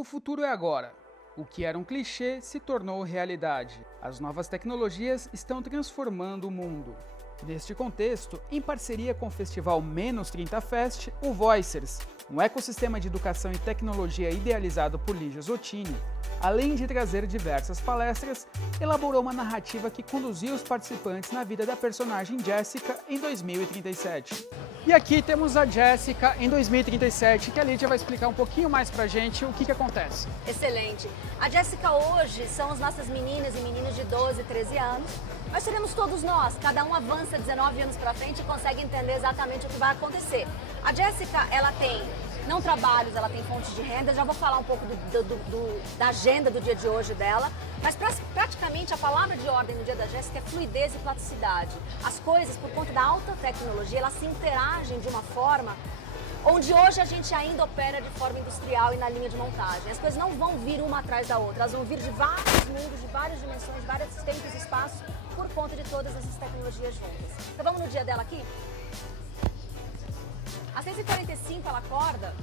O futuro é agora. O que era um clichê se tornou realidade. As novas tecnologias estão transformando o mundo. Neste contexto, em parceria com o festival Menos 30 Fest, o Voicers, um ecossistema de educação e tecnologia idealizado por Lígia Zottini, além de trazer diversas palestras, elaborou uma narrativa que conduzia os participantes na vida da personagem Jessica em 2037. E aqui temos a Jessica em 2037, que a Lídia vai explicar um pouquinho mais pra gente o que acontece. Excelente. A Jessica hoje são as nossas meninas e meninos de 12, 13 anos. Mas seremos todos nós, cada um avança 19 anos pra frente e consegue entender exatamente o que vai acontecer. A Jessica, ela tem não trabalhos, ela tem fontes de renda, já vou falar um pouco da agenda do dia de hoje dela, mas praticamente a palavra de ordem no dia da Jéssica é fluidez e plasticidade. As coisas, por conta da alta tecnologia, elas se interagem de uma forma onde hoje a gente ainda opera de forma industrial e na linha de montagem. As coisas não vão vir uma atrás da outra, elas vão vir de vários mundos, de várias dimensões, de vários tempos e espaços, por conta de todas essas tecnologias juntas. Então vamos no dia dela aqui? Às 6h45 ela acorda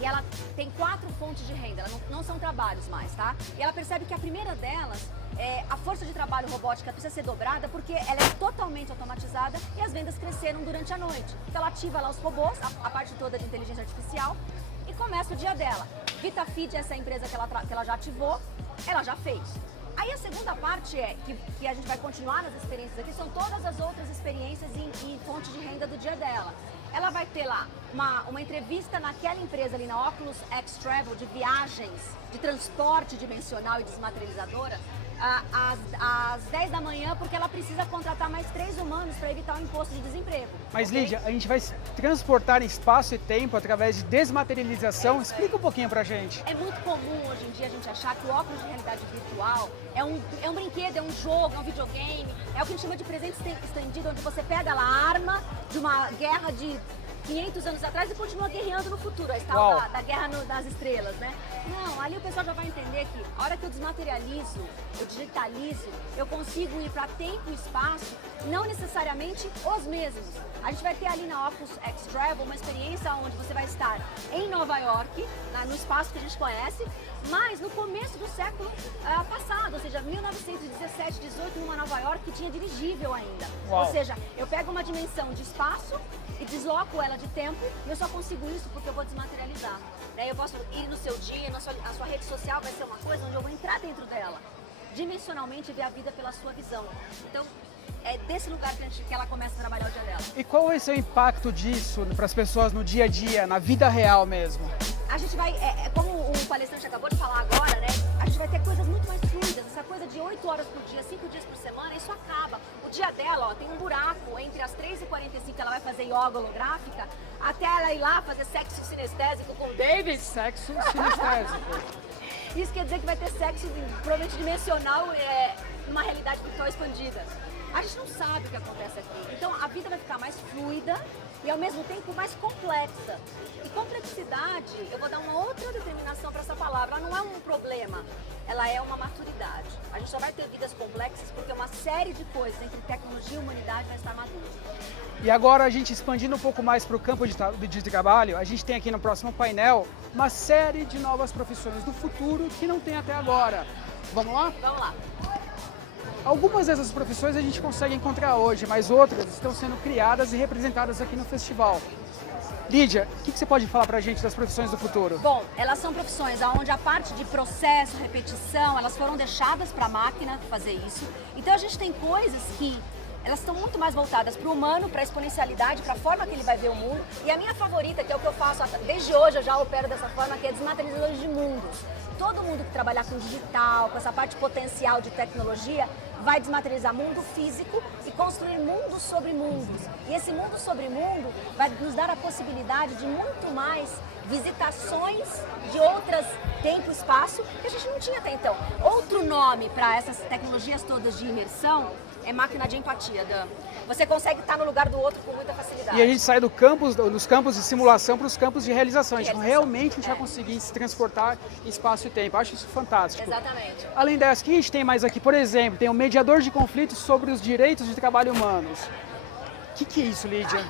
e ela tem 4 fontes de renda, não são trabalhos mais, tá? E ela percebe que a primeira delas é a força de trabalho robótica precisa ser dobrada porque ela é totalmente automatizada e as vendas cresceram durante a noite. Então ela ativa lá os robôs, a parte toda de inteligência artificial e começa o dia dela. VitaFeed, essa empresa que ela já ativou, ela já fez. Aí a segunda parte que a gente vai continuar nas experiências aqui, são todas as outras experiências e fontes de renda do dia dela. Ela vai ter lá uma entrevista naquela empresa ali na Oculus X Travel de viagens, de transporte dimensional e desmaterializadora, às 10 da manhã, porque ela precisa contratar mais 3 humanos para evitar o imposto de desemprego. Mas okay? Lídia, a gente vai transportar espaço e tempo através de desmaterialização. Explica um pouquinho pra gente. É muito comum hoje em dia a gente achar que o óculos de realidade virtual é um brinquedo, é um jogo, é um videogame, é o que a gente chama de presente estendido, onde você pega lá a arma de uma guerra de 500 anos atrás e continua guerreando no futuro, a tal da guerra nas estrelas, né? Não, ali o pessoal já vai entender que a hora que eu desmaterializo, eu digitalizo, eu consigo ir para tempo e espaço, não necessariamente os mesmos. A gente vai ter ali na Oculus X Travel uma experiência onde você vai estar em Nova York, no espaço que a gente conhece, mas no começo do século passado, ou seja, 1917, 18, numa Nova York que tinha dirigível ainda. Uau. Ou seja, eu pego uma dimensão de espaço e desloco ela de tempo, e eu só consigo isso porque eu vou desmaterializar. Daí eu posso ir no seu dia, a sua rede social vai ser uma coisa onde eu vou entrar dentro dela, dimensionalmente ver a vida pela sua visão. Então, é desse lugar que ela começa a trabalhar o dia dela. E qual vai ser o impacto disso para as pessoas no dia a dia, na vida real mesmo? A gente vai, como o palestrante acabou de falar agora, né? A gente vai ter coisas muito mais fluidas. Essa coisa de 8 horas por dia, 5 dias por semana, isso acaba. O dia dela, ó, tem um buraco entre as 3h45 que ela vai fazer yoga holográfica, até ela ir lá fazer sexo sinestésico com o David. Sexo sinestésico. Isso quer dizer que vai ter sexo provavelmente dimensional, numa realidade virtual expandida. A gente não sabe o que acontece aqui. Então a vida vai ficar mais fluida e ao mesmo tempo mais complexa. E complexidade, eu vou dar uma outra determinação para essa palavra, ela não é um problema, ela é uma maturidade. A gente só vai ter vidas complexas porque uma série de coisas entre tecnologia e humanidade vai estar madura. E agora a gente expandindo um pouco mais para o campo de trabalho, a gente tem aqui no próximo painel uma série de novas profissões do futuro que não tem até agora. Vamos lá? Vamos lá. Algumas dessas profissões a gente consegue encontrar hoje, mas outras estão sendo criadas e representadas aqui no festival. Lídia, o que você pode falar pra gente das profissões do futuro? Bom, elas são profissões onde a parte de processo, repetição, elas foram deixadas para a máquina fazer isso. Então a gente tem coisas que elas estão muito mais voltadas para o humano, para a exponencialidade, para a forma que ele vai ver o mundo. E a minha favorita, que é o que eu faço desde hoje, eu já opero dessa forma, que é desmaterializadores de mundos. Todo mundo que trabalhar com digital, com essa parte potencial de tecnologia, vai desmaterializar mundo físico e construir mundos sobre mundos. E esse mundo sobre mundo vai nos dar a possibilidade de muito mais visitações de outras tempo e espaço que a gente não tinha até então. Outro nome para essas tecnologias todas de imersão é máquina de empatia, Dan. Você consegue estar no lugar do outro com muita facilidade. E a gente sai dos campos de simulação para os campos de realização. Então, realmente a gente vai conseguir se transportar em espaço e tempo. Acho isso fantástico. Exatamente. Além dessa, o que a gente tem mais aqui? Por exemplo, tem um mediador de conflitos sobre os direitos de trabalho humanos. O que é isso, Lídia?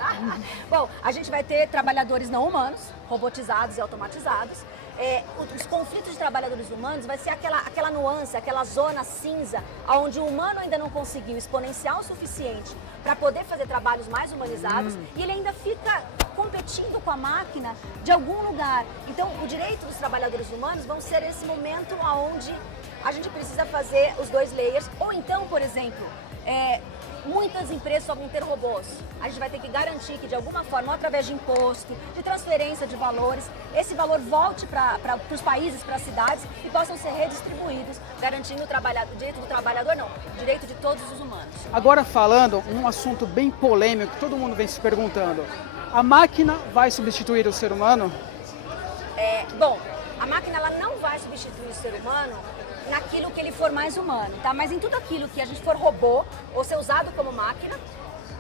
Bom, a gente vai ter trabalhadores não humanos, robotizados e automatizados. Os conflitos trabalhadores humanos vai ser aquela nuance, aquela zona cinza, onde o humano ainda não conseguiu exponencial o suficiente para poder fazer trabalhos mais humanizados e ele ainda fica competindo com a máquina de algum lugar. Então, o direito dos trabalhadores humanos vão ser esse momento onde a gente precisa fazer os dois layers, ou então, por exemplo, muitas empresas só vão ter robôs. A gente vai ter que garantir que, de alguma forma, ou através de imposto, de transferência de valores, esse valor volte para os países, para as cidades e possam ser redistribuídos, garantindo o direito do trabalhador, não, o direito de todos os humanos. Agora falando um assunto bem polêmico que todo mundo vem se perguntando. A máquina vai substituir o ser humano? Bom, a máquina ela não vai substituir o ser humano naquilo que ele for mais humano, tá? Mas em tudo aquilo que a gente for robô ou ser usado como máquina,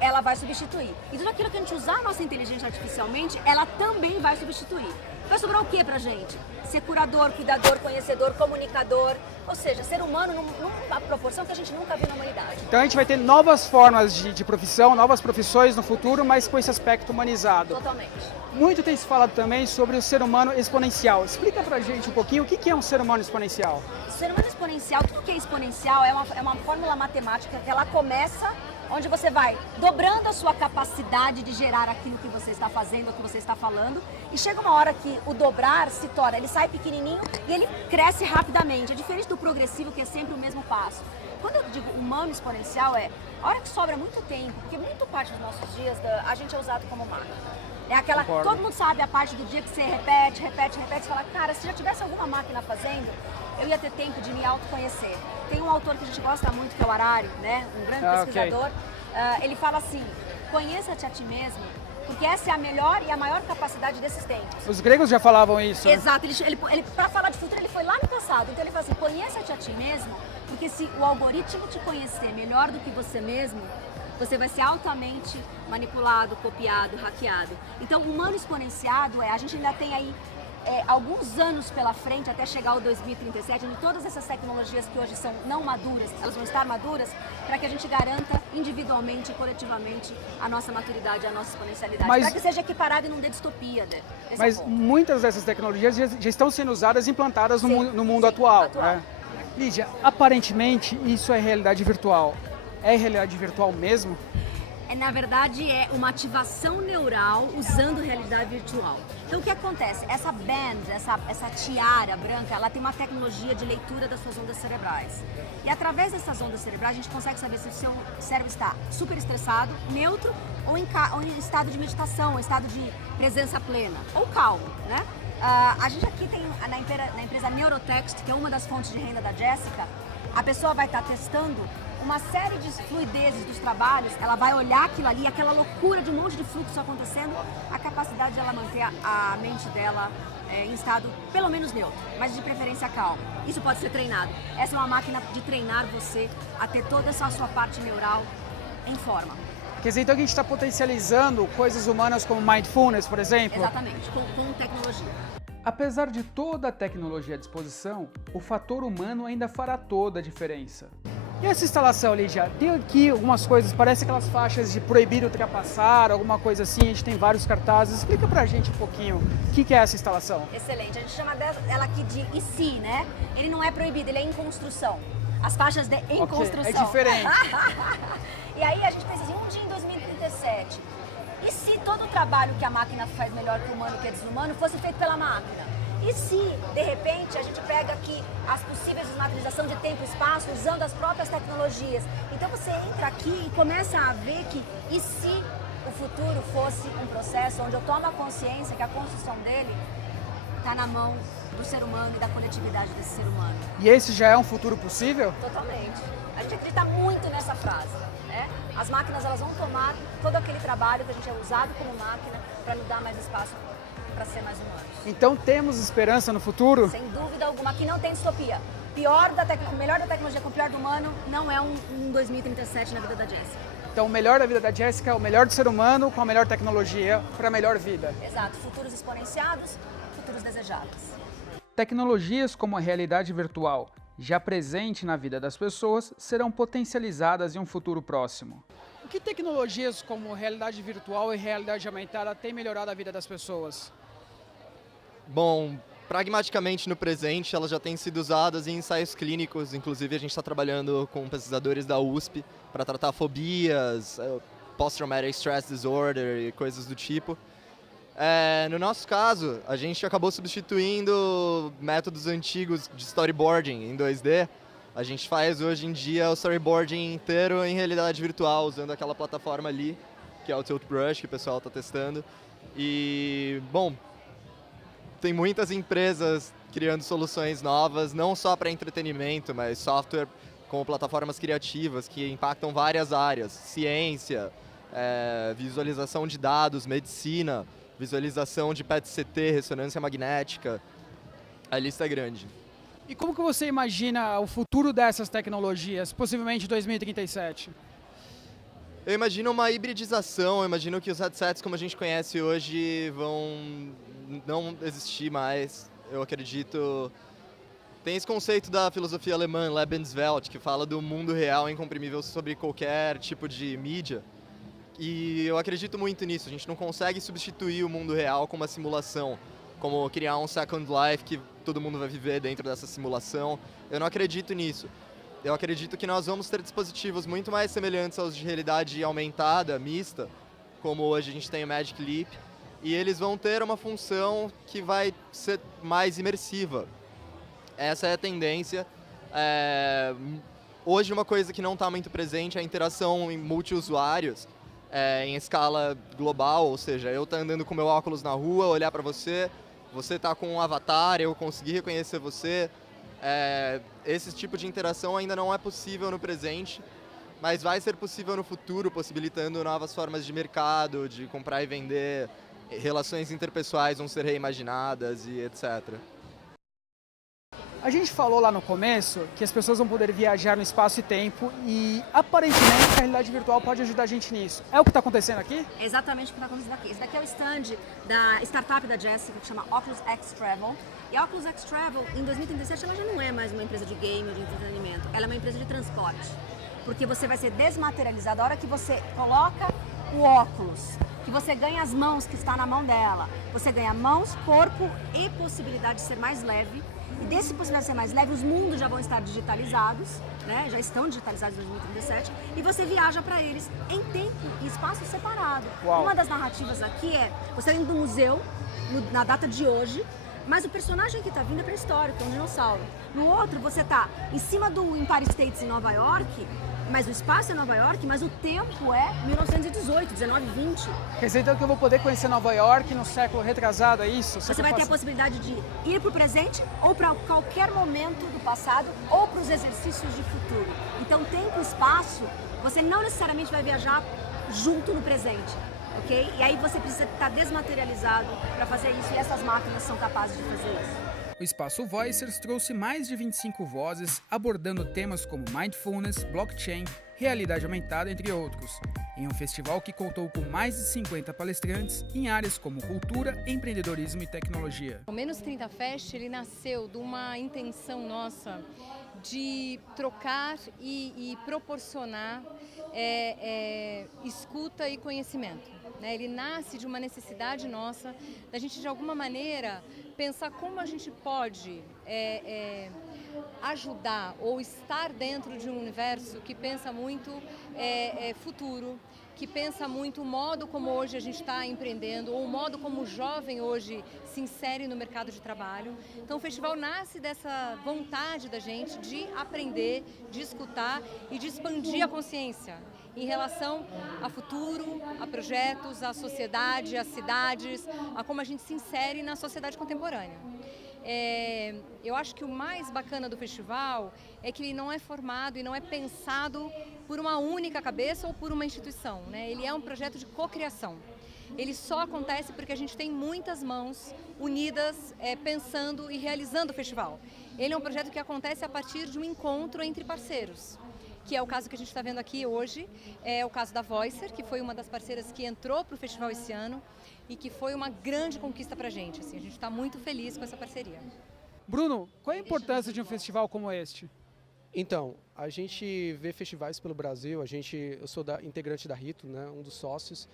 ela vai substituir. E tudo aquilo que a gente usar a nossa inteligência artificialmente, ela também vai substituir. Vai sobrar o que pra gente? Ser curador, cuidador, conhecedor, comunicador, ou seja, ser humano numa proporção que a gente nunca viu na humanidade. Então a gente vai ter novas formas de profissão, novas profissões no futuro, mas com esse aspecto humanizado. Totalmente. Muito tem se falado também sobre o ser humano exponencial. Explica pra gente um pouquinho o que é um ser humano exponencial. O ser humano exponencial, tudo que é exponencial é uma fórmula matemática que ela começa onde você vai dobrando a sua capacidade de gerar aquilo que você está fazendo, o que você está falando, e chega uma hora que o dobrar se torna, ele sai pequenininho e ele cresce rapidamente. É diferente do progressivo, que é sempre o mesmo passo. Quando eu digo humano exponencial, a hora que sobra muito tempo, porque muito parte dos nossos dias a gente é usado como máquina. É aquela, Concordo. todo mundo sabe a parte do dia que você repete, e fala, cara, se já tivesse alguma máquina fazendo, eu ia ter tempo de me autoconhecer. Tem um autor que a gente gosta muito, que é o Harari, né? Um grande pesquisador. Ele fala assim, conheça-te a ti mesmo, porque essa é a melhor e a maior capacidade desses tempos. Os gregos já falavam isso. Exato, ele para falar de futuro, ele foi lá no passado. Então ele fala assim, conheça-te a ti mesmo, porque se o algoritmo te conhecer melhor do que você mesmo, você vai ser altamente manipulado, copiado, hackeado. Então, o humano exponenciado a gente ainda tem aí alguns anos pela frente até chegar ao 2037, onde todas essas tecnologias que hoje são não maduras, elas vão estar maduras para que a gente garanta individualmente e coletivamente a nossa maturidade, a nossa exponencialidade. Para que seja equiparado e não dê distopia. Mas muitas dessas tecnologias já estão sendo usadas e implantadas no mundo atual. Né? Lídia, aparentemente isso é realidade virtual. É realidade virtual mesmo? Na verdade, é uma ativação neural usando realidade virtual. Então, o que acontece? Essa band, essa tiara branca, ela tem uma tecnologia de leitura das suas ondas cerebrais. E através dessas ondas cerebrais, a gente consegue saber se o seu cérebro está super estressado, neutro, ou em estado de meditação, ou estado de presença plena, ou calmo, né? A gente aqui tem, na empresa Neurotext, que é uma das fontes de renda da Jéssica, a pessoa vai estar testando uma série de fluidezes dos trabalhos, ela vai olhar aquilo ali, aquela loucura de um monte de fluxo acontecendo, a capacidade de ela manter a mente dela em estado pelo menos neutro, mas de preferência calmo. Isso pode ser treinado. Essa é uma máquina de treinar você a ter toda essa sua parte neural em forma. Quer dizer, então que a gente está potencializando coisas humanas como mindfulness, por exemplo? Exatamente, com tecnologia. Apesar de toda a tecnologia à disposição, o fator humano ainda fará toda a diferença. E essa instalação, Lídia? Tem aqui algumas coisas, parece aquelas faixas de proibir ultrapassar, alguma coisa assim, a gente tem vários cartazes. Explica pra gente um pouquinho o que é essa instalação. Excelente, a gente chama ela aqui de IC, né? Ele não é proibido, ele é em construção. As faixas de em construção. É diferente. E aí a gente pensa assim, um dia em 2037, e se todo o trabalho que a máquina faz melhor que o humano, que é desumano, fosse feito pela máquina? E se, de repente, a gente pega aqui as possíveis desmaterialização de tempo e espaço usando as próprias tecnologias? Então você entra aqui e começa a ver que, e se o futuro fosse um processo onde eu tomo a consciência que a construção dele está na mão do ser humano e da coletividade desse ser humano? E esse já é um futuro possível? Totalmente. A gente acredita muito nessa frase, né? As máquinas, elas vão tomar todo aquele trabalho que a gente é usado como máquina para nos dar mais espaço para ser mais humanos. Então temos esperança no futuro? Sem dúvida alguma. Aqui não tem distopia. O melhor da tecnologia com o pior do humano não é um 2037 na vida da Jéssica. Então o melhor da vida da Jéssica é o melhor do ser humano com a melhor tecnologia para a melhor vida. Exato. Futuros exponenciados, futuros desejados. Tecnologias como a realidade virtual, já presente na vida das pessoas, serão potencializadas em um futuro próximo. O que tecnologias como realidade virtual e realidade aumentada têm melhorado a vida das pessoas? Bom, pragmaticamente no presente, elas já têm sido usadas em ensaios clínicos. Inclusive, a gente está trabalhando com pesquisadores da USP para tratar fobias, post-traumatic stress disorder e coisas do tipo. No nosso caso, a gente acabou substituindo métodos antigos de storyboarding em 2D. A gente faz hoje em dia o storyboarding inteiro em realidade virtual, usando aquela plataforma ali, que é o Tilt Brush, que o pessoal está testando. E, bom, tem muitas empresas criando soluções novas, não só para entretenimento, mas software com plataformas criativas que impactam várias áreas. Ciência, visualização de dados, medicina, visualização de PET-CT, ressonância magnética. A lista é grande. E como que você imagina o futuro dessas tecnologias, possivelmente em 2037? Eu imagino uma hibridização, eu imagino que os headsets como a gente conhece hoje vão não existir mais. Eu acredito... Tem esse conceito da filosofia alemã, Lebenswelt, que fala do mundo real incomprimível sobre qualquer tipo de mídia. E eu acredito muito nisso, a gente não consegue substituir o mundo real com uma simulação, como criar um Second Life que todo mundo vai viver dentro dessa simulação. Eu não acredito nisso. Eu acredito que nós vamos ter dispositivos muito mais semelhantes aos de realidade aumentada, mista, como hoje a gente tem o Magic Leap, e eles vão ter uma função que vai ser mais imersiva. Essa é a tendência. Hoje uma coisa que não está muito presente é a interação em multiusuários, em escala global, ou seja, eu estou andando com meu óculos na rua, olhar para você, você está com um avatar, eu conseguir reconhecer você. Esse tipo de interação ainda não é possível no presente, mas vai ser possível no futuro, possibilitando novas formas de mercado, de comprar e vender, relações interpessoais vão ser reimaginadas e etc. A gente falou lá no começo que as pessoas vão poder viajar no espaço e tempo e, aparentemente, a realidade virtual pode ajudar a gente nisso. É o que está acontecendo aqui? É exatamente o que está acontecendo aqui. Esse daqui é o stand da startup da Jessica, que chama Oculus X Travel. E a Oculus X Travel, em 2037, ela já não é mais uma empresa de game ou de entretenimento. Ela é uma empresa de transporte. Porque você vai ser desmaterializado. A hora que você coloca o óculos, que você ganha as mãos que está na mão dela, você ganha mãos, corpo e possibilidade de ser mais leve. E desse possibilidade de ser mais leve, os mundos já vão estar digitalizados, né? Já estão digitalizados em 2037, e você viaja para eles em tempo e espaço separado. Uau. Uma das narrativas aqui é, você está indo no museu, na data de hoje, mas o personagem que está vindo é pré-histórico, é um dinossauro. No outro, você está em cima do Empire State em Nova York, mas o espaço é Nova York, mas o tempo é 1918, 1920. Quer dizer, então, que eu vou poder conhecer Nova York no século retrasado, é isso? Você vai ter a possibilidade de ir para o presente ou para qualquer momento do passado ou para os exercícios de futuro. Então, tempo e espaço, você não necessariamente vai viajar junto no presente, ok? E aí você precisa estar desmaterializado para fazer isso, e essas máquinas são capazes de fazer isso. O Espaço Voicers trouxe mais de 25 vozes abordando temas como mindfulness, blockchain, realidade aumentada, entre outros, em um festival que contou com mais de 50 palestrantes em áreas como cultura, empreendedorismo e tecnologia. O Menos 30 Fest ele nasceu de uma intenção nossa de trocar e proporcionar escuta e conhecimento. Ele nasce de uma necessidade nossa da gente, de alguma maneira, pensar como a gente pode ajudar ou estar dentro de um universo que pensa muito futuro, que pensa muito o modo como hoje a gente está empreendendo, ou o modo como o jovem hoje se insere no mercado de trabalho. Então o festival nasce dessa vontade da gente de aprender, de escutar e de expandir a consciência em relação a futuro, a projetos, à sociedade, às cidades, a como a gente se insere na sociedade contemporânea. Eu acho que o mais bacana do festival é que ele não é formado e não é pensado por uma única cabeça ou por uma instituição, né? Ele é um projeto de cocriação. Ele só acontece porque a gente tem muitas mãos unidas pensando e realizando o festival. Ele é um projeto que acontece a partir de um encontro entre parceiros, que é o caso que a gente está vendo aqui hoje, é o caso da Voicer, que foi uma das parceiras que entrou para o festival esse ano e que foi uma grande conquista para a gente. Assim, a gente está muito feliz com essa parceria. Bruno, qual é a importância de um festival como este? Então, a gente vê festivais pelo Brasil, eu sou integrante da Rito, né, um dos sócios,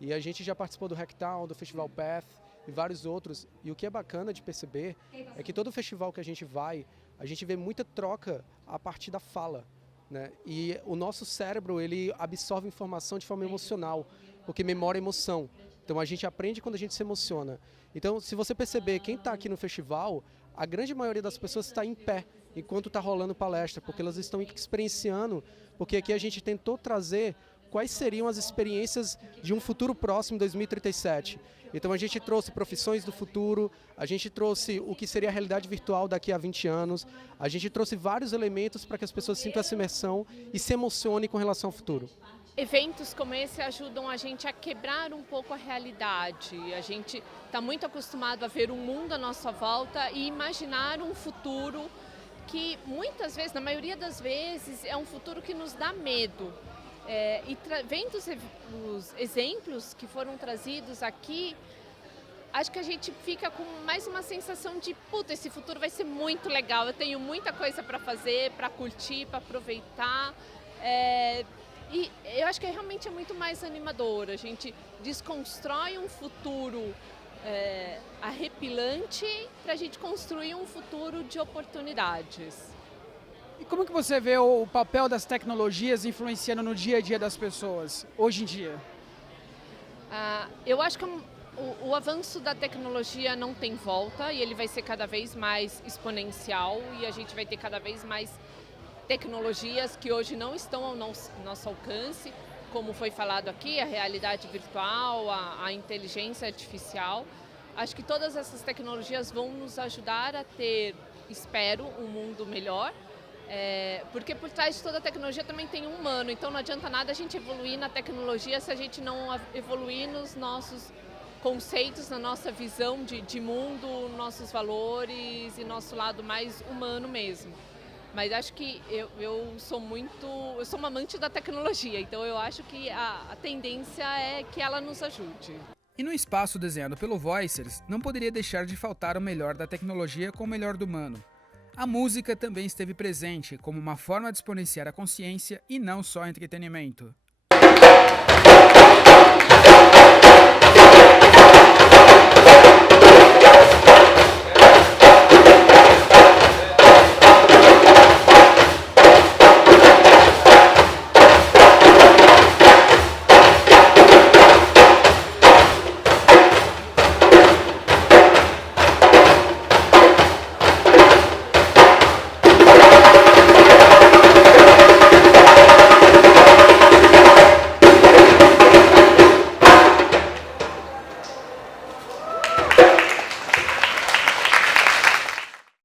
e a gente já participou do Hacktown, do Festival Path, e vários outros. E o que é bacana de perceber é que todo festival que a gente vai, a gente vê muita troca a partir da fala, né? E o nosso cérebro, ele absorve informação de forma emocional, porque memória é emoção. Então a gente aprende quando a gente se emociona. Então, se você perceber, quem está aqui no festival, a grande maioria das pessoas está em pé enquanto está rolando palestra, porque elas estão experienciando, porque aqui a gente tentou trazer quais seriam as experiências de um futuro próximo, 2037. Então a gente trouxe profissões do futuro, a gente trouxe o que seria a realidade virtual daqui a 20 anos, a gente trouxe vários elementos para que as pessoas sintam essa imersão e se emocionem com relação ao futuro. Eventos como esse ajudam a gente a quebrar um pouco a realidade. A gente está muito acostumado a ver o mundo à nossa volta e imaginar um futuro que muitas vezes, na maioria das vezes, é um futuro que nos dá medo. Vendo os exemplos que foram trazidos aqui, acho que a gente fica com mais uma sensação de, puta, esse futuro vai ser muito legal, eu tenho muita coisa para fazer, para curtir, para aproveitar. E eu acho que realmente é muito mais animador. A gente desconstrói um futuro arrepilante para a gente construir um futuro de oportunidades. E como que você vê o papel das tecnologias influenciando no dia a dia das pessoas, hoje em dia? Eu acho que o avanço da tecnologia não tem volta e ele vai ser cada vez mais exponencial e a gente vai ter cada vez mais tecnologias que hoje não estão ao nosso alcance, como foi falado aqui, a realidade virtual, a inteligência artificial. Acho que todas essas tecnologias vão nos ajudar a ter, espero, um mundo melhor. Porque por trás de toda a tecnologia também tem um humano, então não adianta nada a gente evoluir na tecnologia se a gente não evoluir nos nossos conceitos, na nossa visão de mundo, nossos valores e nosso lado mais humano mesmo. Mas acho que eu sou uma amante da tecnologia, então eu acho que a tendência é que ela nos ajude. E no espaço desenhado pelo Voicers, não poderia deixar de faltar o melhor da tecnologia com o melhor do humano. A música também esteve presente como uma forma de exponenciar a consciência e não só entretenimento.